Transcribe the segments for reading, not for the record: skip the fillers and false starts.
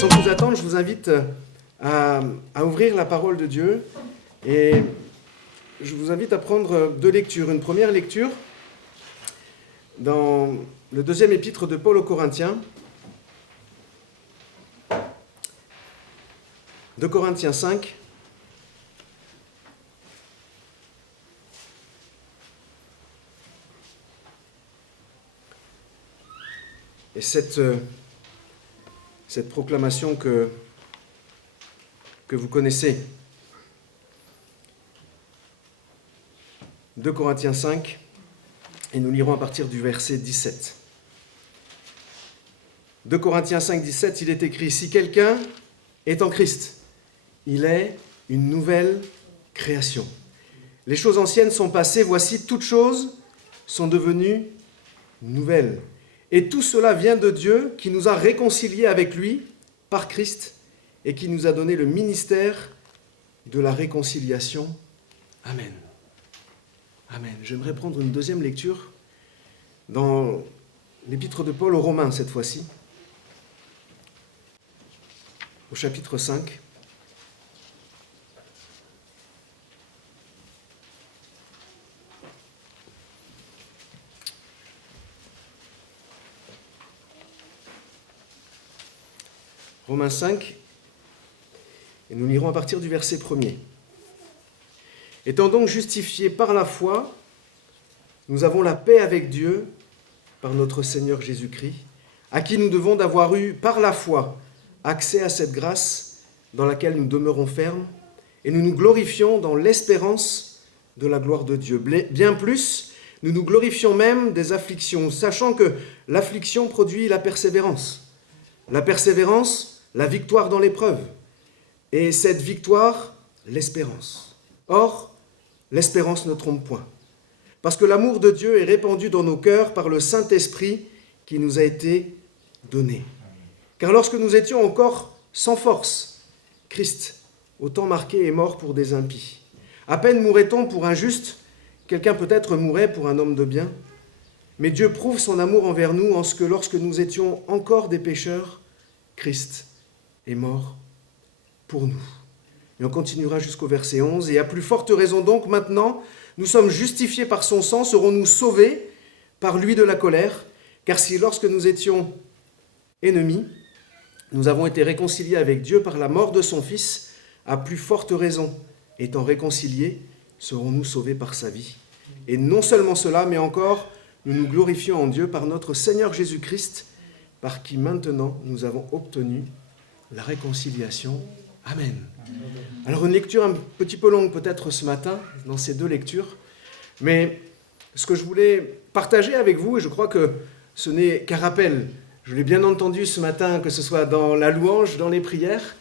Sans plus attendre, je vous invite à ouvrir la parole de Dieu et je vous invite à prendre deux lectures. Une première lecture dans le deuxième épître de Paul aux Corinthiens, 2 Corinthiens 5. Et cette proclamation que vous connaissez. 2 Corinthiens 5, et nous lirons à partir du verset 17. 2 Corinthiens 5, 17, il est écrit « Si quelqu'un est en Christ, il est une nouvelle création. Les choses anciennes sont passées, voici toutes choses sont devenues nouvelles. Et tout cela vient de Dieu qui nous a réconciliés avec lui par Christ et qui nous a donné le ministère de la réconciliation. Amen. » Amen. J'aimerais prendre une deuxième lecture dans l'épître de Paul aux Romains cette fois-ci, au chapitre 5. Romains 5, et nous lirons à partir du verset 1er. « Étant donc justifiés par la foi, nous avons la paix avec Dieu par notre Seigneur Jésus-Christ, à qui nous devons d'avoir eu par la foi accès à cette grâce dans laquelle nous demeurons fermes, et nous nous glorifions dans l'espérance de la gloire de Dieu. Bien plus, nous nous glorifions même des afflictions, sachant que l'affliction produit la persévérance. La persévérance, la victoire dans l'épreuve, et cette victoire, l'espérance. Or, l'espérance ne trompe point, parce que l'amour de Dieu est répandu dans nos cœurs par le Saint-Esprit qui nous a été donné. Car lorsque nous étions encore sans force, Christ, au temps marqué, est mort pour des impies. À peine mourrait-on pour un juste, quelqu'un peut-être mourrait pour un homme de bien. Mais Dieu prouve son amour envers nous en ce que lorsque nous étions encore des pécheurs, Christ est mort pour nous. Et on continuera jusqu'au verset 11. « Et à plus forte raison donc, maintenant, nous sommes justifiés par son sang, serons-nous sauvés par lui de la colère. Car si lorsque nous étions ennemis, nous avons été réconciliés avec Dieu par la mort de son Fils, à plus forte raison, étant réconciliés, serons-nous sauvés par sa vie. Et non seulement cela, mais encore, nous nous glorifions en Dieu par notre Seigneur Jésus-Christ, par qui maintenant nous avons obtenu la réconciliation. Amen. » Alors une lecture un petit peu longue peut-être ce matin, dans ces deux lectures, mais ce que je voulais partager avec vous, et je crois que ce n'est qu'un rappel, je l'ai bien entendu ce matin, que ce soit dans la louange, dans les prières,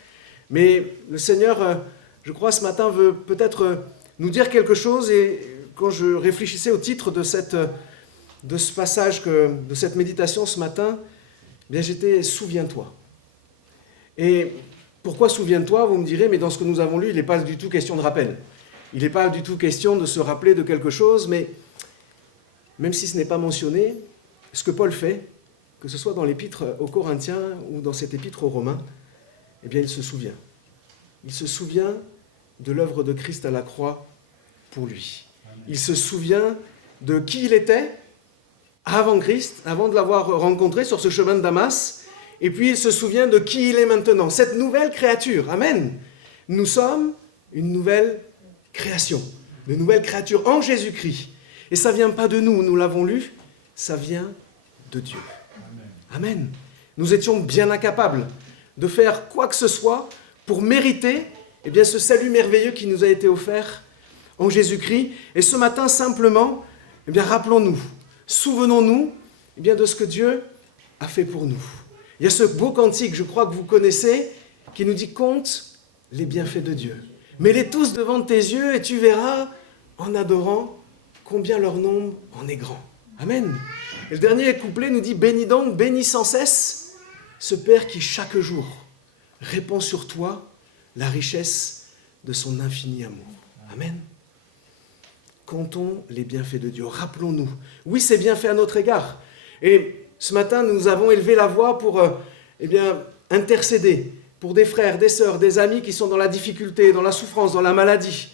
mais le Seigneur, je crois ce matin, veut peut-être nous dire quelque chose, et quand je réfléchissais au titre de ce passage, de cette méditation ce matin, eh bien j'étais « Souviens-toi ». Et pourquoi souviens-toi, vous me direz, mais dans ce que nous avons lu, il n'est pas du tout question de rappel. Il n'est pas du tout question de se rappeler de quelque chose, mais même si ce n'est pas mentionné, ce que Paul fait, que ce soit dans l'épître aux Corinthiens ou dans cette épître aux Romains, eh bien il se souvient. Il se souvient de l'œuvre de Christ à la croix pour lui. Il se souvient de qui il était avant Christ, avant de l'avoir rencontré sur ce chemin de Damas. Et puis il se souvient de qui il est maintenant, cette nouvelle créature. Amen. Nous sommes une nouvelle création, une nouvelle créature en Jésus-Christ. Et ça ne vient pas de nous, nous l'avons lu, ça vient de Dieu. Amen. Nous étions bien incapables de faire quoi que ce soit pour mériter ce salut merveilleux qui nous a été offert en Jésus-Christ. Et ce matin, simplement, rappelons-nous, souvenons-nous de ce que Dieu a fait pour nous. Il y a ce beau cantique, je crois que vous connaissez, qui nous dit « Compte les bienfaits de Dieu. Mets-les tous devant tes yeux et tu verras, en adorant, combien leur nombre en est grand. » Amen. Et le dernier couplet nous dit « Bénis donc, bénis sans cesse ce Père qui chaque jour répand sur toi la richesse de son infini amour. » Amen. Comptons les bienfaits de Dieu. Rappelons-nous. Oui, c'est bien fait à notre égard. Et ce matin, nous avons élevé la voix pour intercéder pour des frères, des sœurs, des amis qui sont dans la difficulté, dans la souffrance, dans la maladie.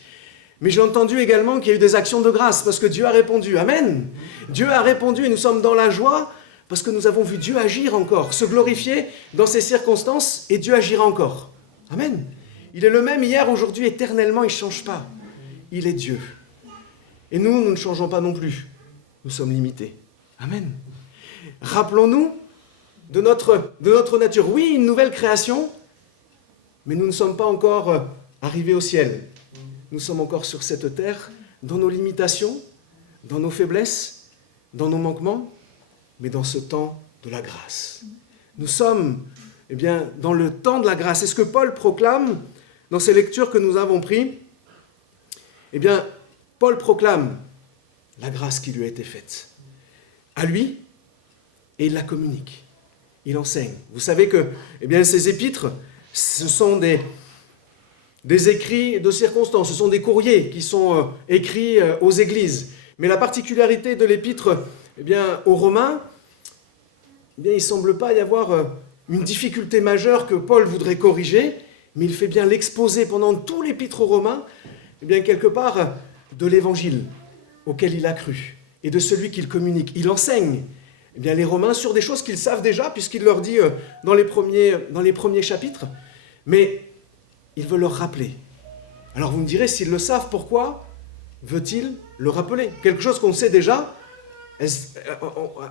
Mais j'ai entendu également qu'il y a eu des actions de grâce parce que Dieu a répondu. Amen. Dieu a répondu et nous sommes dans la joie parce que nous avons vu Dieu agir encore, se glorifier dans ces circonstances et Dieu agira encore. Amen. Il est le même hier, aujourd'hui, éternellement, il ne change pas. Il est Dieu. Et nous ne changeons pas non plus. Nous sommes limités. Amen. Rappelons-nous de notre nature. Oui, une nouvelle création, mais nous ne sommes pas encore arrivés au ciel. Nous sommes encore sur cette terre, dans nos limitations, dans nos faiblesses, dans nos manquements, mais dans ce temps de la grâce. Nous sommes dans le temps de la grâce. C'est ce que Paul proclame dans ces lectures que nous avons prises. Paul proclame la grâce qui lui a été faite à lui et il la communique. Il enseigne. Vous savez que ces épîtres, ce sont des écrits de circonstances, ce sont des courriers qui sont écrits aux églises. Mais la particularité de l'épître aux Romains, il ne semble pas y avoir une difficulté majeure que Paul voudrait corriger, mais il fait bien l'exposé pendant tout l'épître aux Romains, quelque part, de l'évangile auquel il a cru et de celui qu'il communique. Il enseigne les Romains sur des choses qu'ils savent déjà, puisqu'il leur dit dans les premiers chapitres, mais il veut leur rappeler. Alors vous me direz, s'ils le savent, pourquoi veut-il le rappeler? Quelque chose qu'on sait déjà,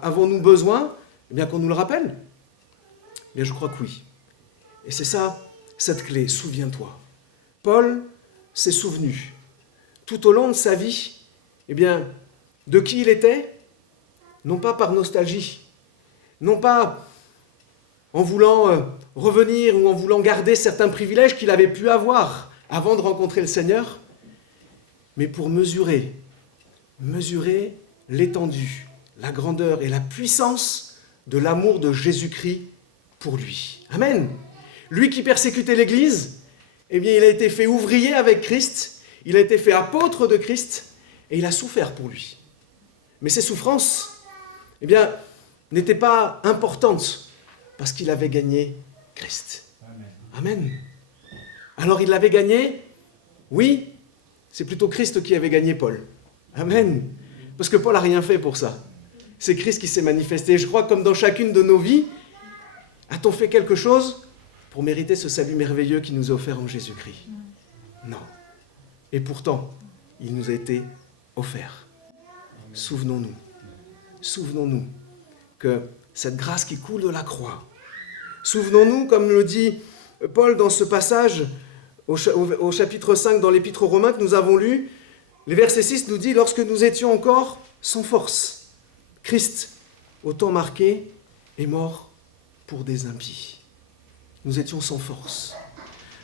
avons-nous besoin qu'on nous le rappelle? Je crois que oui. Et c'est ça, cette clé, souviens-toi. Paul s'est souvenu, tout au long de sa vie, de qui il était, non pas par nostalgie, non pas en voulant revenir ou en voulant garder certains privilèges qu'il avait pu avoir avant de rencontrer le Seigneur, mais pour mesurer l'étendue, la grandeur et la puissance de l'amour de Jésus-Christ pour lui. Amen. Lui qui persécutait l'Église, il a été fait ouvrier avec Christ, il a été fait apôtre de Christ, et il a souffert pour lui. Mais ces souffrances, n'étaient pas importantes, parce qu'il avait gagné Christ. Amen. Alors il l'avait gagné, oui, c'est plutôt Christ qui avait gagné Paul. Amen. Parce que Paul n'a rien fait pour ça. C'est Christ qui s'est manifesté. Je crois que comme dans chacune de nos vies, a-t-on fait quelque chose pour mériter ce salut merveilleux qui nous est offert en Jésus-Christ? Non. Et pourtant, il nous a été offert. Souvenons-nous que cette grâce qui coule de la croix, souvenons-nous, comme le dit Paul dans ce passage au chapitre 5 dans l'Épître aux Romains que nous avons lu, les versets 6 nous dit « Lorsque nous étions encore sans force, Christ, au temps marqué, est mort pour des impies. » Nous étions sans force.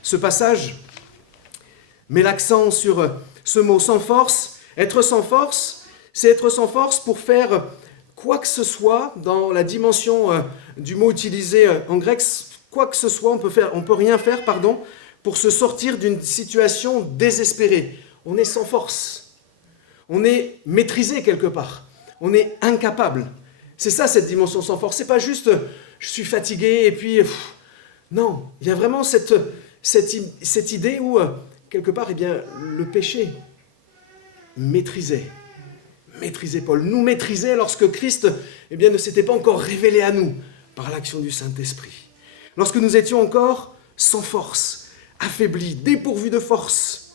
Ce passage met l'accent sur ce mot « sans force ». Être sans force, c'est être sans force pour faire quoi que ce soit dans la dimension du mot utilisé en grec, quoi que ce soit, on peut rien faire, pour se sortir d'une situation désespérée. On est sans force. On est maîtrisé quelque part. On est incapable. C'est ça cette dimension sans force. C'est pas juste je suis fatigué et puis non. Il y a vraiment cette idée où quelque part le péché maîtrisait Paul, nous maîtrisait lorsque Christ ne s'était pas encore révélé à nous par l'action du Saint-Esprit. Lorsque nous étions encore sans force, affaiblis, dépourvus de force,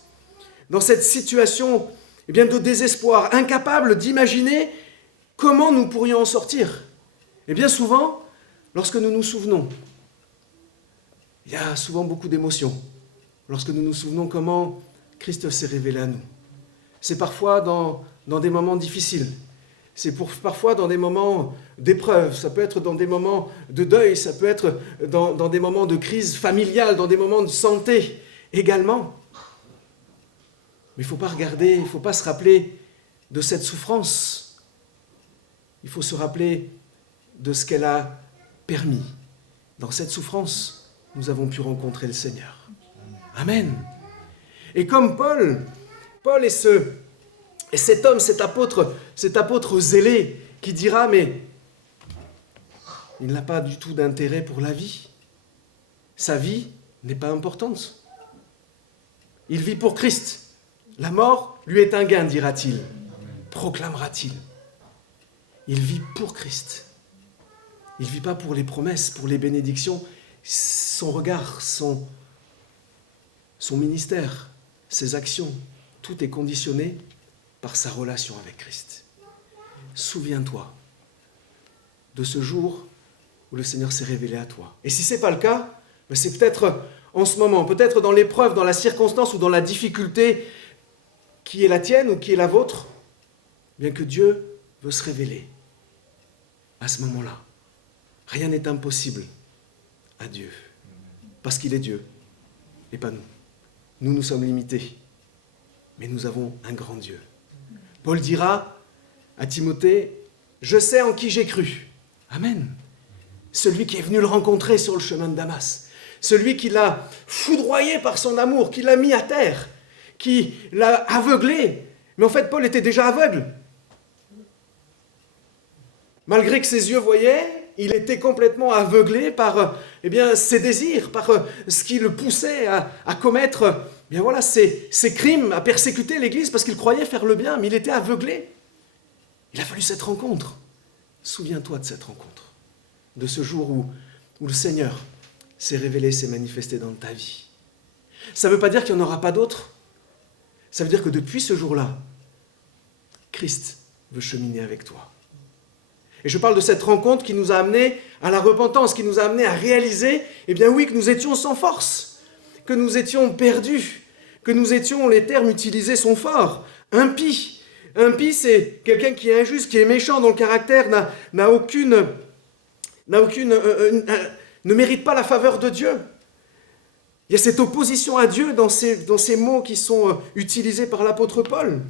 dans cette situation de désespoir, incapables d'imaginer comment nous pourrions en sortir. Et bien souvent, lorsque nous nous souvenons, il y a souvent beaucoup d'émotions. Lorsque nous nous souvenons comment Christ s'est révélé à nous. C'est parfois dans des moments difficiles. C'est parfois dans des moments d'épreuve. Ça peut être dans des moments de deuil. Ça peut être dans des moments de crise familiale, dans des moments de santé également. Mais il ne faut pas regarder, il ne faut pas se rappeler de cette souffrance. Il faut se rappeler de ce qu'elle a permis. Dans cette souffrance, nous avons pu rencontrer le Seigneur. Amen. Et comme Paul est cet homme, cet apôtre zélé qui dira, mais il n'a pas du tout d'intérêt pour la vie. sa vie n'est pas importante. Il vit pour Christ. La mort lui est un gain, dira-t-il, proclamera-t-il. Il vit pour Christ. Il ne vit pas pour les promesses, pour les bénédictions. Son regard, son ministère, ses actions, tout est conditionné par sa relation avec Christ. Souviens-toi de ce jour où le Seigneur s'est révélé à toi. Et si ce n'est pas le cas, c'est peut-être en ce moment, peut-être dans l'épreuve, dans la circonstance ou dans la difficulté qui est la tienne ou qui est la vôtre, bien que Dieu veut se révéler à ce moment-là. Rien n'est impossible à Dieu, parce qu'il est Dieu et pas nous. Nous sommes limités, mais nous avons un grand Dieu. Paul dira à Timothée, « Je sais en qui j'ai cru. » Amen. Celui qui est venu le rencontrer sur le chemin de Damas, celui qui l'a foudroyé par son amour, qui l'a mis à terre, qui l'a aveuglé. Mais en fait, Paul était déjà aveugle. Malgré que ses yeux voyaient, il était complètement aveuglé par ses désirs, par ce qui le poussait à commettre ces crimes, à persécuter l'Église parce qu'il croyait faire le bien, mais il était aveuglé. Il a fallu cette rencontre. Souviens-toi de cette rencontre, de ce jour où le Seigneur s'est révélé, s'est manifesté dans ta vie. Ça ne veut pas dire qu'il n'y en aura pas d'autres. Ça veut dire que depuis ce jour-là, Christ veut cheminer avec toi. Et je parle de cette rencontre qui nous a amenés à la repentance, qui nous a amenés à réaliser, que nous étions sans force, que nous étions perdus, que nous étions, les termes utilisés sont forts, impies. Impie, c'est quelqu'un qui est injuste, qui est méchant, dont le caractère ne mérite pas la faveur de Dieu. Il y a cette opposition à Dieu dans ces mots qui sont utilisés par l'apôtre Paul.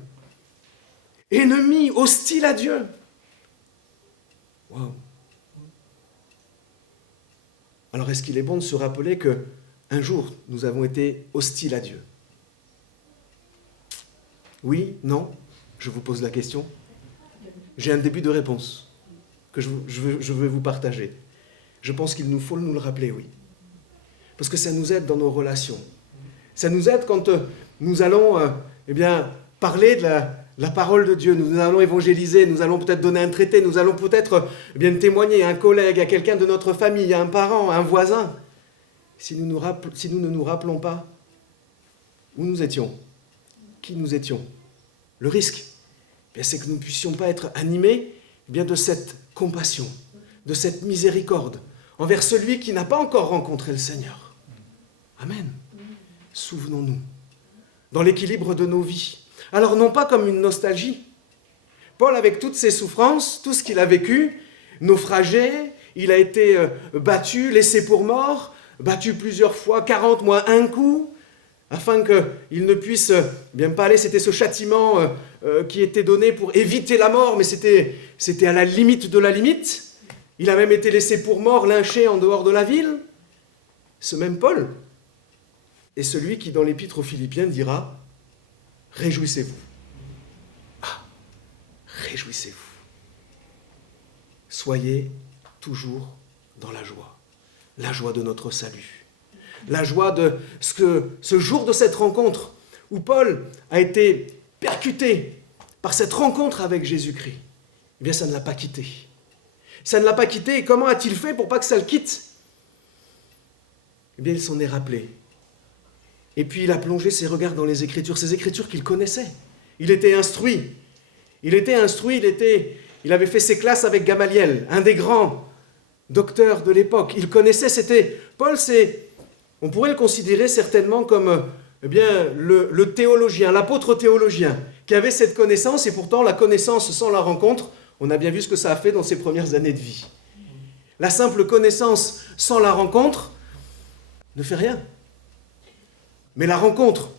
Ennemi, hostile à Dieu. Wow. Alors est-ce qu'il est bon de se rappeler qu'un jour, nous avons été hostiles à Dieu? Oui? Non? Je vous pose la question. J'ai un début de réponse que je veux vous partager. Je pense qu'il nous faut nous le rappeler, oui. Parce que ça nous aide dans nos relations. Ça nous aide quand nous allons parler de la parole de Dieu, nous allons évangéliser, nous allons peut-être donner un traité, nous allons peut-être témoigner à un collègue, à quelqu'un de notre famille, à un parent, à un voisin. Si nous ne nous rappelons pas où nous étions, qui nous étions, le risque, c'est que nous ne puissions pas être animés de cette compassion, de cette miséricorde envers celui qui n'a pas encore rencontré le Seigneur. Amen. Souvenons-nous, dans l'équilibre de nos vies. Alors non pas comme une nostalgie. Paul, avec toutes ses souffrances, tout ce qu'il a vécu, naufragé, il a été battu, laissé pour mort, battu plusieurs fois, 40 moins un coup, afin qu'il ne puisse pas aller. C'était ce châtiment qui était donné pour éviter la mort, mais c'était à la limite de la limite. Il a même été laissé pour mort, lynché en dehors de la ville. Ce même Paul est celui qui, dans l'épître aux Philippiens, dira « Réjouissez-vous ». Ah, réjouissez-vous. Soyez toujours dans la joie de notre salut. La joie de ce jour de cette rencontre où Paul a été percuté par cette rencontre avec Jésus-Christ. Ça ne l'a pas quitté. Ça ne l'a pas quitté. Et comment a-t-il fait pour pas que ça le quitte? Il s'en est rappelé. Et puis il a plongé ses regards dans les Écritures, ces Écritures qu'il connaissait. Il était instruit. Il avait fait ses classes avec Gamaliel, un des grands docteurs de l'époque. Il connaissait, Paul, on pourrait le considérer certainement comme le théologien, l'apôtre théologien, qui avait cette connaissance, et pourtant la connaissance sans la rencontre, on a bien vu ce que ça a fait dans ses premières années de vie. La simple connaissance sans la rencontre ne fait rien. Mais la rencontre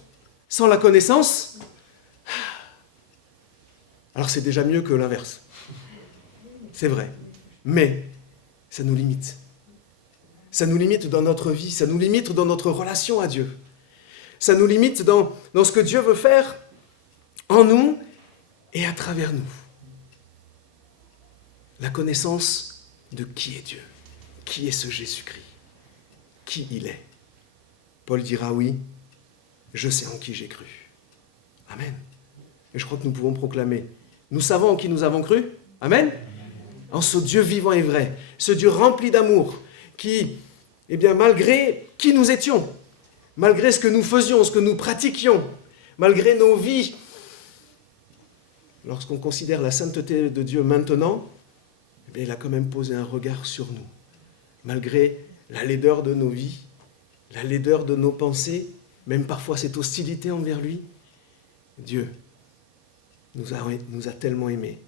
sans la connaissance, alors c'est déjà mieux que l'inverse. C'est vrai. Mais ça nous limite. Ça nous limite dans notre vie, ça nous limite dans notre relation à Dieu. Ça nous limite dans ce que Dieu veut faire en nous et à travers nous. La connaissance de qui est Dieu, qui est ce Jésus-Christ. qui il est. Paul dira oui, je sais en qui j'ai cru. Amen. Et je crois que nous pouvons proclamer, nous savons en qui nous avons cru. Amen. En ce Dieu vivant et vrai, ce Dieu rempli d'amour, qui, malgré qui nous étions, malgré ce que nous faisions, ce que nous pratiquions, malgré nos vies, lorsqu'on considère la sainteté de Dieu maintenant, il a quand même posé un regard sur nous. Malgré la laideur de nos vies, la laideur de nos pensées, même parfois cette hostilité envers lui, Dieu nous a tellement aimés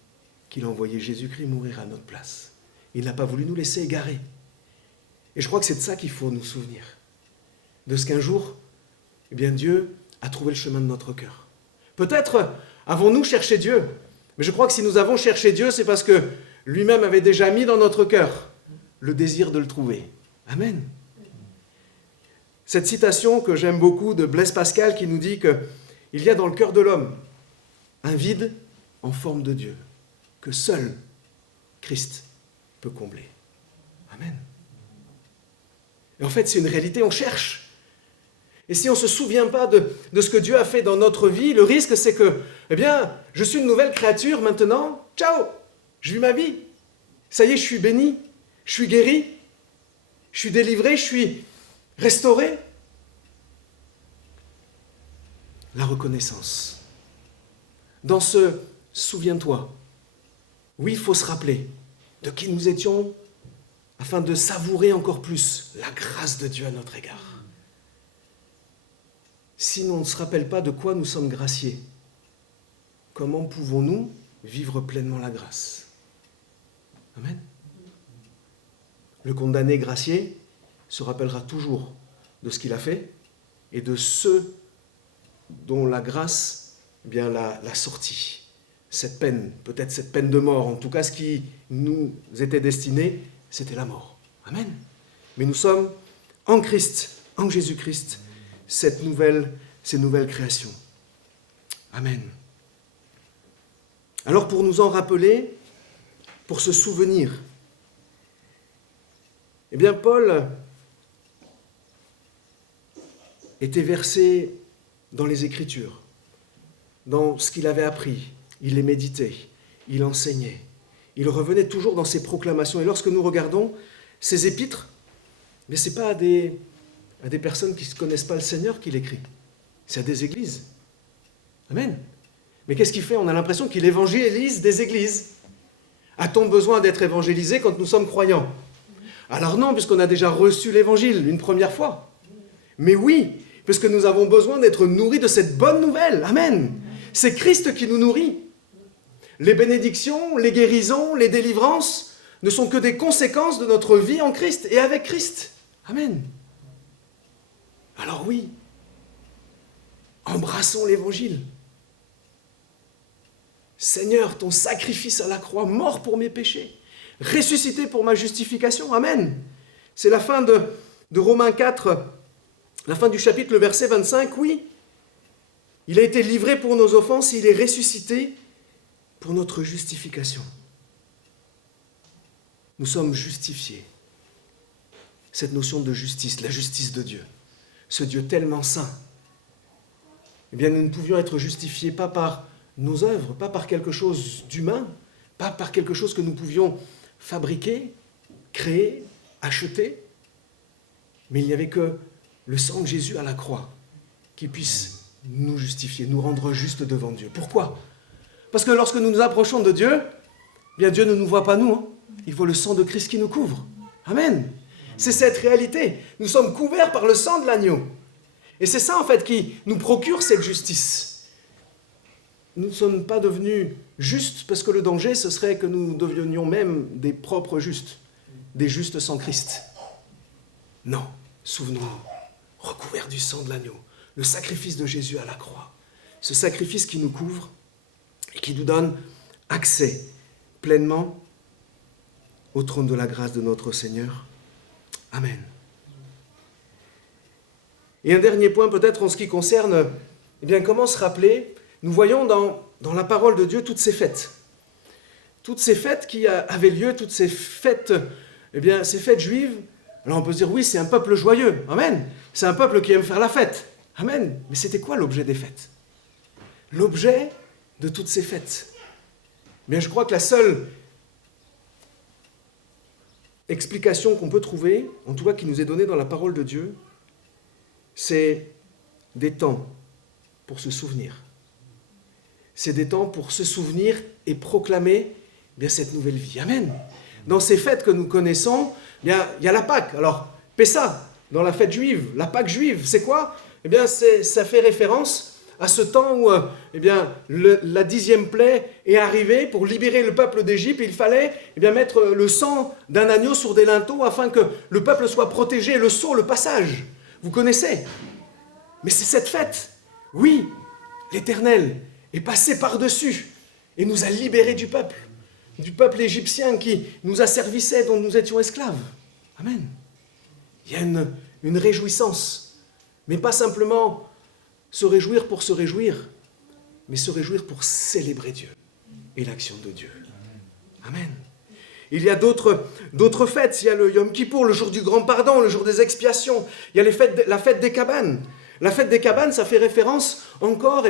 qu'il a envoyé Jésus-Christ mourir à notre place. Il n'a pas voulu nous laisser égarer. Et je crois que c'est de ça qu'il faut nous souvenir. De ce qu'un jour, Dieu a trouvé le chemin de notre cœur. Peut-être avons-nous cherché Dieu, mais je crois que si nous avons cherché Dieu, c'est parce que lui-même avait déjà mis dans notre cœur le désir de le trouver. Amen. Cette citation que j'aime beaucoup de Blaise Pascal qui nous dit qu'il y a dans le cœur de l'homme un vide en forme de Dieu que seul Christ peut combler. Amen. Et en fait, c'est une réalité, on cherche. Et si on ne se souvient pas de ce que Dieu a fait dans notre vie, le risque c'est que, je suis une nouvelle créature maintenant, ciao, je vis ma vie. Ça y est, je suis béni, je suis guéri, je suis délivré, je suis restauré. La reconnaissance. Dans ce « souviens-toi », oui, il faut se rappeler de qui nous étions afin de savourer encore plus la grâce de Dieu à notre égard. Si on ne se rappelle pas de quoi nous sommes graciés, comment pouvons-nous vivre pleinement la grâce ? Amen. Le condamné gracié se rappellera toujours de ce qu'il a fait et de ceux dont la grâce l'a sorti. Cette peine, peut-être cette peine de mort, en tout cas ce qui nous était destiné, c'était la mort. Amen. Mais nous sommes en Christ, en Jésus-Christ, ces nouvelles créations. Amen. Alors pour nous en rappeler, pour se souvenir, Paul était versé dans les Écritures, dans ce qu'il avait appris. Il les méditait, il enseignait. Il revenait toujours dans ses proclamations. Et lorsque nous regardons ces épîtres, mais ce n'est pas à des personnes qui ne connaissent pas le Seigneur qu'il écrit. C'est à des églises. Amen. Mais qu'est-ce qu'il fait ? On a l'impression qu'il évangélise des églises. A-t-on besoin d'être évangélisé quand nous sommes croyants ? Alors non, puisqu'on a déjà reçu l'évangile une première fois. Mais oui, puisque nous avons besoin d'être nourris de cette bonne nouvelle. Amen. C'est Christ qui nous nourrit. Les bénédictions, les guérisons, les délivrances ne sont que des conséquences de notre vie en Christ et avec Christ. Amen. Alors oui, embrassons l'évangile. Seigneur, ton sacrifice à la croix, mort pour mes péchés, ressuscité pour ma justification. Amen. C'est la fin de Romains 4, la fin du chapitre, le verset 25. Oui, il a été livré pour nos offenses et il est ressuscité pour notre justification. Nous sommes justifiés. Cette notion de justice, la justice de Dieu, ce Dieu tellement saint, nous ne pouvions être justifiés pas par nos œuvres, pas par quelque chose d'humain, pas par quelque chose que nous pouvions fabriquer, créer, acheter, mais il n'y avait que le sang de Jésus à la croix qui puisse nous justifier, nous rendre justes devant Dieu. Pourquoi ? Parce que lorsque nous nous approchons de Dieu, Dieu ne nous voit pas nous. Il faut le sang de Christ qui nous couvre. Amen. C'est cette réalité. Nous sommes couverts par le sang de l'agneau. Et c'est ça en fait qui nous procure cette justice. Nous ne sommes pas devenus justes parce que le danger, ce serait que nous devenions même des propres justes, des justes sans Christ. Non, souvenons-nous, recouverts du sang de l'agneau, le sacrifice de Jésus à la croix, ce sacrifice qui nous couvre et qui nous donne accès pleinement au trône de la grâce de notre Seigneur. Amen. Et un dernier point peut-être en ce qui concerne, comment se rappeler, nous voyons dans la parole de Dieu toutes ces fêtes qui avaient lieu, toutes ces fêtes, ces fêtes juives. Alors on peut se dire, oui, c'est un peuple joyeux. Amen. C'est un peuple qui aime faire la fête. Amen. Mais c'était quoi l'objet des fêtes? L'objet de toutes ces fêtes. Bien, je crois que la seule explication qu'on peut trouver, en tout cas qui nous est donnée dans la parole de Dieu, c'est des temps pour se souvenir. C'est des temps pour se souvenir et proclamer bien cette nouvelle vie. Amen. Dans ces fêtes que nous connaissons, bien, il y a la Pâque. Alors, Pessa, dans la fête juive, la Pâque juive, c'est quoi? Eh bien, ça fait référence à ce temps où la 10e plaie est arrivée pour libérer le peuple d'Égypte. Il fallait mettre le sang d'un agneau sur des linteaux afin que le peuple soit protégé, le sceau, le passage. Vous connaissez. Mais c'est cette fête. Oui, l'Éternel est passé par-dessus et nous a libérés du peuple égyptien qui nous asservissait, dont nous étions esclaves. Amen. Il y a une réjouissance, mais pas simplement se réjouir pour se réjouir, mais se réjouir pour célébrer Dieu et l'action de Dieu. Amen. Il y a d'autres fêtes. Il y a le Yom Kippour, le jour du grand pardon, le jour des expiations. Il y a la fête des cabanes. La fête des cabanes, ça fait référence encore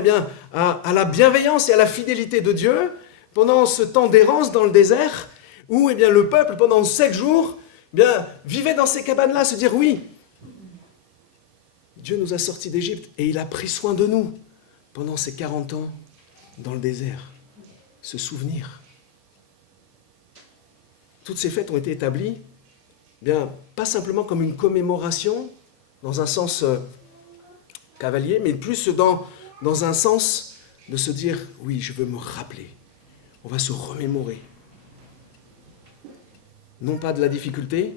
à la bienveillance et à la fidélité de Dieu pendant ce temps d'errance dans le désert, où le peuple, pendant 7 jours, vivait dans ces cabanes-là, se dire oui, Dieu nous a sortis d'Égypte et il a pris soin de nous pendant ces 40 ans dans le désert. Se souvenir. Toutes ces fêtes ont été établies, pas simplement comme une commémoration, dans un sens cavalier, mais plus dans un sens de se dire, oui, je veux me rappeler. On va se remémorer. Non pas de la difficulté,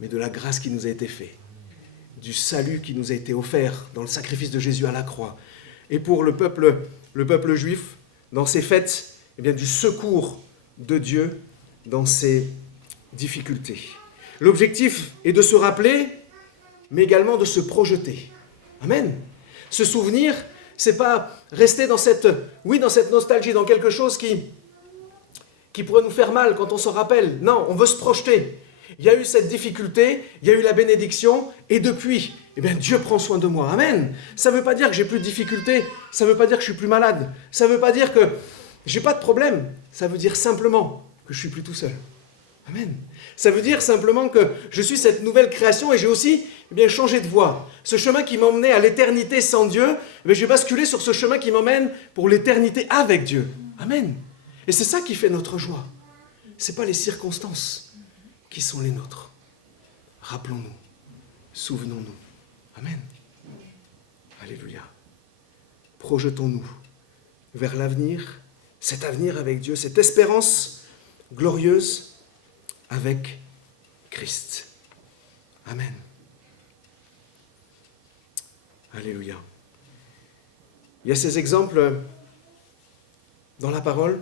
mais de la grâce qui nous a été faite. Du salut qui nous a été offert dans le sacrifice de Jésus à la croix. Et pour le peuple juif, dans ces fêtes, du secours de Dieu dans ses difficultés. L'objectif est de se rappeler, mais également de se projeter. Amen. Se souvenir, c'est pas rester dans cette nostalgie, dans quelque chose qui pourrait nous faire mal quand on s'en rappelle. Non, on veut se projeter. Il y a eu cette difficulté, il y a eu la bénédiction, et depuis, Dieu prend soin de moi. Amen. Ça ne veut pas dire que j'ai plus de difficultés, ça ne veut pas dire que je suis plus malade, ça ne veut pas dire que j'ai pas de problème, ça veut dire simplement que je suis plus tout seul. Amen. Ça veut dire simplement que je suis cette nouvelle création et j'ai aussi changé de voie. Ce chemin qui m'emmenait à l'éternité sans Dieu, j'ai basculé sur ce chemin qui m'emmène pour l'éternité avec Dieu. Amen. Et c'est ça qui fait notre joie. Ce n'est pas les circonstances qui sont les nôtres. Rappelons-nous, souvenons-nous. Amen. Alléluia. Projetons-nous vers l'avenir, cet avenir avec Dieu, cette espérance glorieuse avec Christ. Amen. Alléluia. Il y a ces exemples dans la parole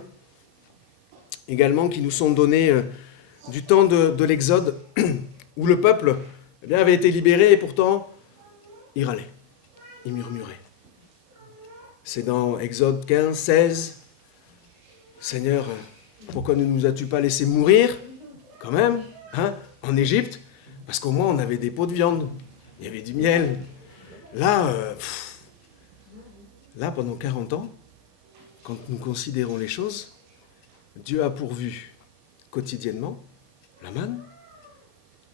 également qui nous sont donnés du temps de l'Exode où le peuple avait été libéré et pourtant il râlait, il murmurait. C'est dans Exode 15, 16. Seigneur, pourquoi ne nous as-tu pas laissé mourir quand même en Égypte? Parce qu'au moins on avait des pots de viande, il y avait du miel. Là, pendant 40 ans, quand nous considérons les choses, Dieu a pourvu quotidiennement la manne,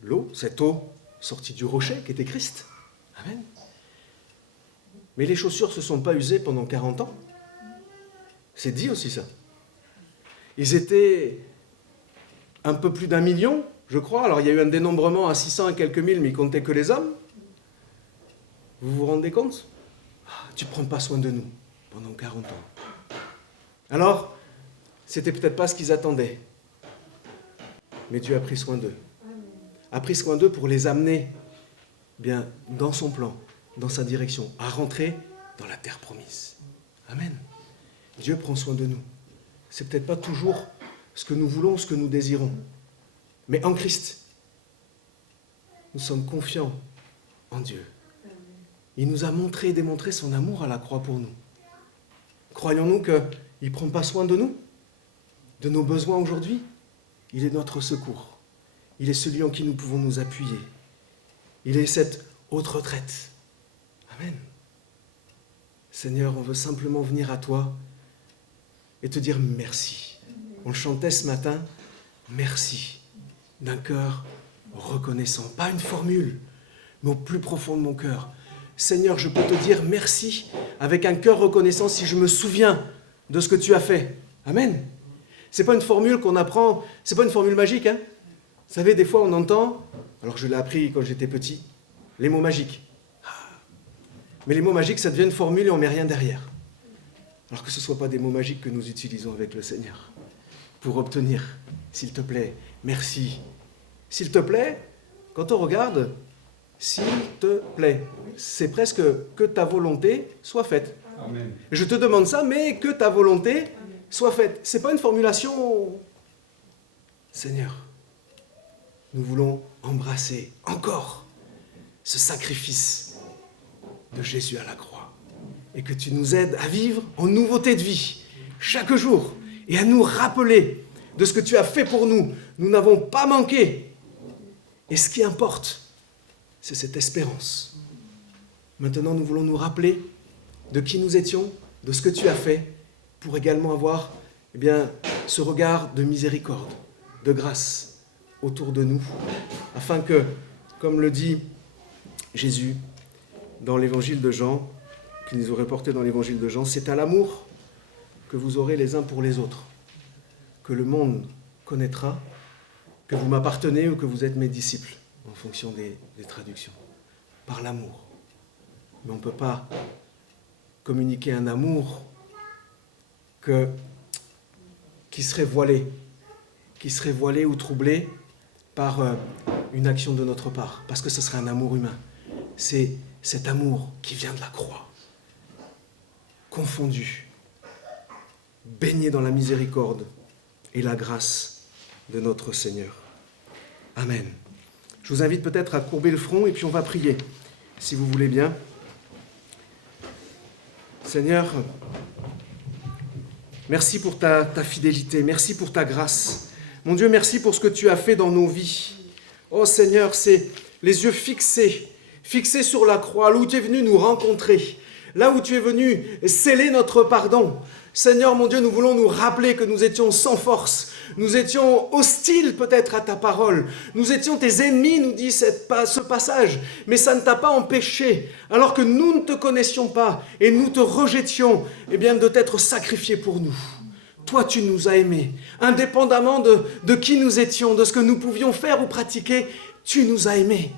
l'eau, cette eau sortie du rocher qui était Christ. Amen. Mais les chaussures ne se sont pas usées pendant 40 ans. C'est dit aussi ça. Ils étaient un peu plus d'1 million, je crois. Alors il y a eu un dénombrement à 600 et quelques mille, mais ils ne comptaient que les hommes. Vous vous rendez compte? Tu ne prends pas soin de nous pendant 40 ans. Alors, c'était peut-être pas ce qu'ils attendaient. Mais Dieu a pris soin d'eux. A pris soin d'eux pour les amener dans son plan, dans sa direction, à rentrer dans la terre promise. Amen. Dieu prend soin de nous. C'est peut-être pas toujours ce que nous voulons, ce que nous désirons. Mais en Christ, nous sommes confiants en Dieu. Il nous a montré et démontré son amour à la croix pour nous. Croyons-nous qu'il ne prend pas soin de nous, de nos besoins aujourd'hui? Il est notre secours. Il est celui en qui nous pouvons nous appuyer. Il est cette haute retraite. Amen. Seigneur, on veut simplement venir à toi et te dire merci. On le chantait ce matin, merci, d'un cœur reconnaissant. Pas une formule, mais au plus profond de mon cœur. Seigneur, je peux te dire merci avec un cœur reconnaissant si je me souviens de ce que tu as fait. Amen. C'est pas une formule qu'on apprend, c'est pas une formule magique. Hein. Vous savez, des fois on entend, alors je l'ai appris quand j'étais petit, les mots magiques. Mais les mots magiques, ça devient une formule et on ne met rien derrière. Alors que ce ne soit pas des mots magiques que nous utilisons avec le Seigneur pour obtenir, s'il te plaît, merci. S'il te plaît, quand on regarde, s'il te plaît, c'est presque que ta volonté soit faite. Amen. Je te demande ça, mais que ta volonté soit faite. Ce n'est pas une formulation. Seigneur, nous voulons embrasser encore ce sacrifice de Jésus à la croix. Et que tu nous aides à vivre en nouveauté de vie, chaque jour, et à nous rappeler de ce que tu as fait pour nous. Nous n'avons pas manqué. Et ce qui importe, c'est cette espérance. Maintenant, nous voulons nous rappeler de qui nous étions, de ce que tu as fait, pour également avoir ce regard de miséricorde, de grâce autour de nous, afin que, comme le dit Jésus dans l'évangile de Jean, qu'il nous aurait porté dans l'évangile de Jean, c'est à l'amour que vous aurez les uns pour les autres, que le monde connaîtra, que vous m'appartenez ou que vous êtes mes disciples, en fonction des traductions, par l'amour. Mais on ne peut pas communiquer un amour qui serait voilé ou troublé par une action de notre part, parce que ce serait un amour humain. C'est cet amour qui vient de la croix, confondu, baigné dans la miséricorde et la grâce de notre Seigneur. Amen. Je vous invite peut-être à courber le front et puis on va prier, si vous voulez bien. Seigneur, merci pour ta fidélité, merci pour ta grâce. Mon Dieu, merci pour ce que tu as fait dans nos vies. Oh Seigneur, c'est les yeux fixés sur la croix, là où tu es venu nous rencontrer, là où tu es venu sceller notre pardon. Seigneur, mon Dieu, nous voulons nous rappeler que nous étions sans force, nous étions hostiles peut-être à ta parole, nous étions tes ennemis, nous dit ce passage, mais ça ne t'a pas empêché, alors que nous ne te connaissions pas et nous te rejetions, de t'être sacrifié pour nous. Toi, tu nous as aimés, indépendamment de qui nous étions, de ce que nous pouvions faire ou pratiquer, tu nous as aimés.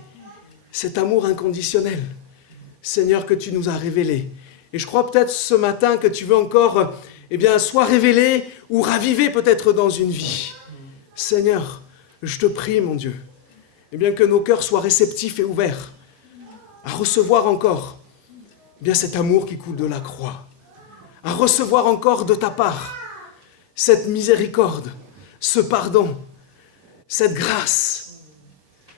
Cet amour inconditionnel, Seigneur, que tu nous as révélé. Et je crois peut-être ce matin que tu veux encore, soit révéler ou raviver peut-être dans une vie. Seigneur, je te prie, mon Dieu, que nos cœurs soient réceptifs et ouverts à recevoir encore cet amour qui coule de la croix, à recevoir encore de ta part cette miséricorde, ce pardon, cette grâce.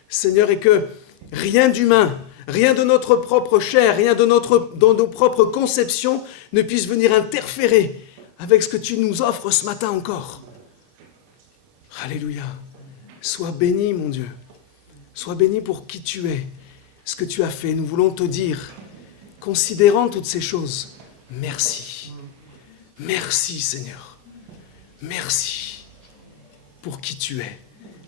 Seigneur, et que rien d'humain, rien de notre propre chair, rien dans nos propres conceptions ne puisse venir interférer avec ce que tu nous offres ce matin encore. Alléluia. Sois béni, mon Dieu. Sois béni pour qui tu es, ce que tu as fait. Nous voulons te dire, considérant toutes ces choses, merci. Merci, Seigneur. Merci pour qui tu es.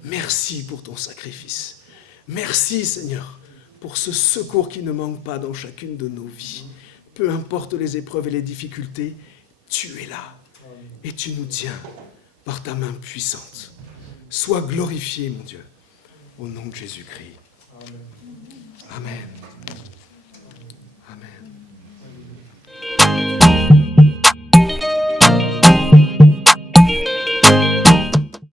Merci pour ton sacrifice. Merci, Seigneur, pour ce secours qui ne manque pas dans chacune de nos vies. Peu importe les épreuves et les difficultés, tu es là et tu nous tiens par ta main puissante. Sois glorifié, mon Dieu, au nom de Jésus-Christ. Amen.